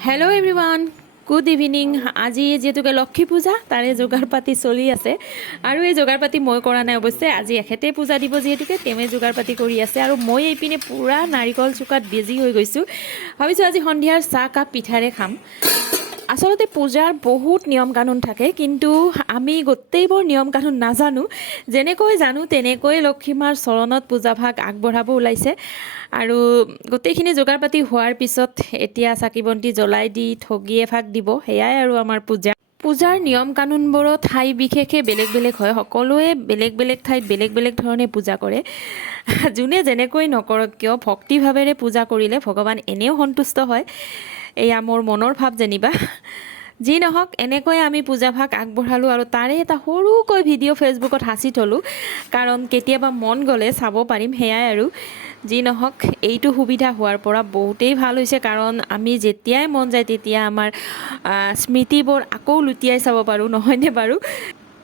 hello everyone good इभिनिंग আজি যেহেতুকে লক্ষ্মী পূজা তাৰে যোগাৰ পাতি চলি আছে আৰু এই যোগাৰ পাতি মই কৰা নাই অৱশ্যে আজি এখেতে পূজা দিব যেহেতুকে তেমে যোগাৰ পাতি কৰি আছে আৰু মই এইপিনে পুৰা নাৰিকল চুকাত বিজি হৈ গৈছো ভাবিছো আজি সন্ধিয়াৰ চাহ কাপ পিঠাৰে খাম আসলতে পূজাৰ বহুত নিয়ম কানুন থাকে কিন্তু আমি গোটেইবোৰ নিয়ম কানুন নাজানো যেনেকৈ জানো তেনেকৈ লক্ষ্মী মাৰ চৰণত পূজা ভাগ আগবঢ়াব ওলাইছে আৰু গোটেইখিনি যোগাৰ পাতি হোৱাৰ পিছত এতিয়া চাকি বন্তি জ্বলাই দি ঠগিয়ে ভাগ দিব হেয়াই আৰু আমাৰ পূজাৰ নিয়ম কানুনবোৰৰ ঠাই বিশেষে বেলেগ বেলেগ হয় সকলোৱে বেলেগ বেলেগ ঠাইত বেলেগ বেলেগ ধৰণে পূজা কৰে যোনে যেনেকৈ নকৰক কিয় ভক্তিভাৱেৰে পূজা কৰিলে ভগৱান এনেও সন্তুষ্ট হয় এয়া মোৰ মনৰ ভাৱ জানিবা যি নহওক এনেকৈ আমি পূজা ভাগ আগবঢ়ালোঁ আৰু তাৰে এটা সৰুকৈ ভিডিঅ' ফেচবুকত সাঁচি থলোঁ কাৰণ কেতিয়াবা মন গ'লে চাব পাৰিম সেয়াই আৰু যি নহওক এইটো সুবিধা হোৱাৰ পৰা বহুতেই ভাল হৈছে কাৰণ আমি যেতিয়াই মন যায় তেতিয়া আমাৰ স্মৃতিবোৰ আকৌ লুটিয়াই চাব পাৰোঁ নহয়নে বাৰু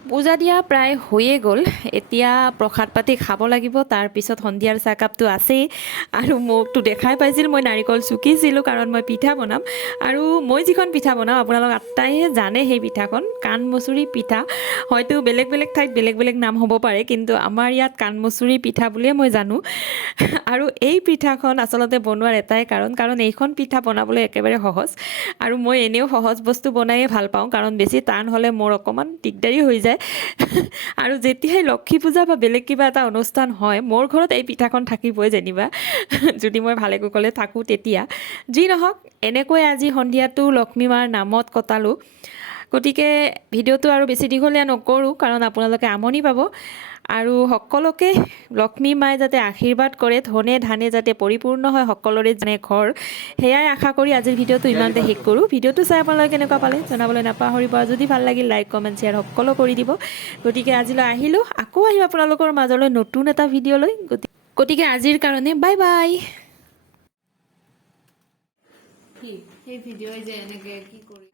পূজা দিয়া প্ৰায় হৈয়ে গ'ল এতিয়া প্ৰসাদ পাতি খাব লাগিব তাৰপিছত সন্ধিয়াৰ চাহকাপটো আছেই আৰু মোকতো দেখাই পাইছিল মই নাৰিকল চুকিছিলোঁ কাৰণ মই পিঠা বনাম আৰু মই যিখন পিঠা বনাম আপোনালোক আটাইয়ে জানে সেই পিঠাখন কাণমচুৰি পিঠা হয়তো বেলেগ বেলেগ ঠাইত বেলেগ বেলেগ নাম হ'ব পাৰে কিন্তু আমাৰ ইয়াত কাণমচুৰি পিঠা বুলিয়ে মই জানো আৰু এই পিঠাখন আচলতে বনোৱাৰ এটাই কাৰণ এইখন পিঠা বনাবলৈ একেবাৰে সহজ আৰু মই এনেও সহজ বস্তু বনাইয়ে ভাল পাওঁ কাৰণ বেছি টান হ'লে মোৰ অকণমান দিগদাৰী হৈ যায় আৰু যেতিয়াই লক্ষ্মী পূজা বা বেলেগ কিবা এটা অনুষ্ঠান হয় মোৰ ঘৰত এই পিঠাখন থাকিবই যেনিবা যদি মই ভালে কুশলে থাকোঁ তেতিয়া যি নহওক এনেকৈ আজি সন্ধিয়াটো লক্ষ্মী মাৰ নামত কটালোঁ গতিকে ভিডিঅ'টো আৰু বেছি দীঘলীয়া নকৰোঁ কাৰণ আপোনালোকে আমনি পাব আৰু সকলোকে লক্ষ্মী মায়ে যাতে আশীৰ্বাদ কৰে ধনে ধানে যাতে পৰিপূৰ্ণ হয় সকলোৰে যেনে ঘৰ সেয়াই আশা কৰি আজিৰ ভিডিঅ'টো ইমানতে শেষ কৰোঁ ভিডিঅ'টো চাই আপোনালোকে কেনেকুৱা পালে জনাবলৈ নাপাহৰিব আৰু যদি ভাল লাগিল লাইক কমেণ্ট শ্বেয়াৰ সকলো কৰি দিব গতিকে আজিলৈ আহিলোঁ আকৌ আহিম আপোনালোকৰ মাজলৈ নতুন এটা ভিডিঅ' লৈ গতিকে আজিৰ কাৰণে বাই বাই সেই ভিডিঅ'ই যে এনেকে কি কৰি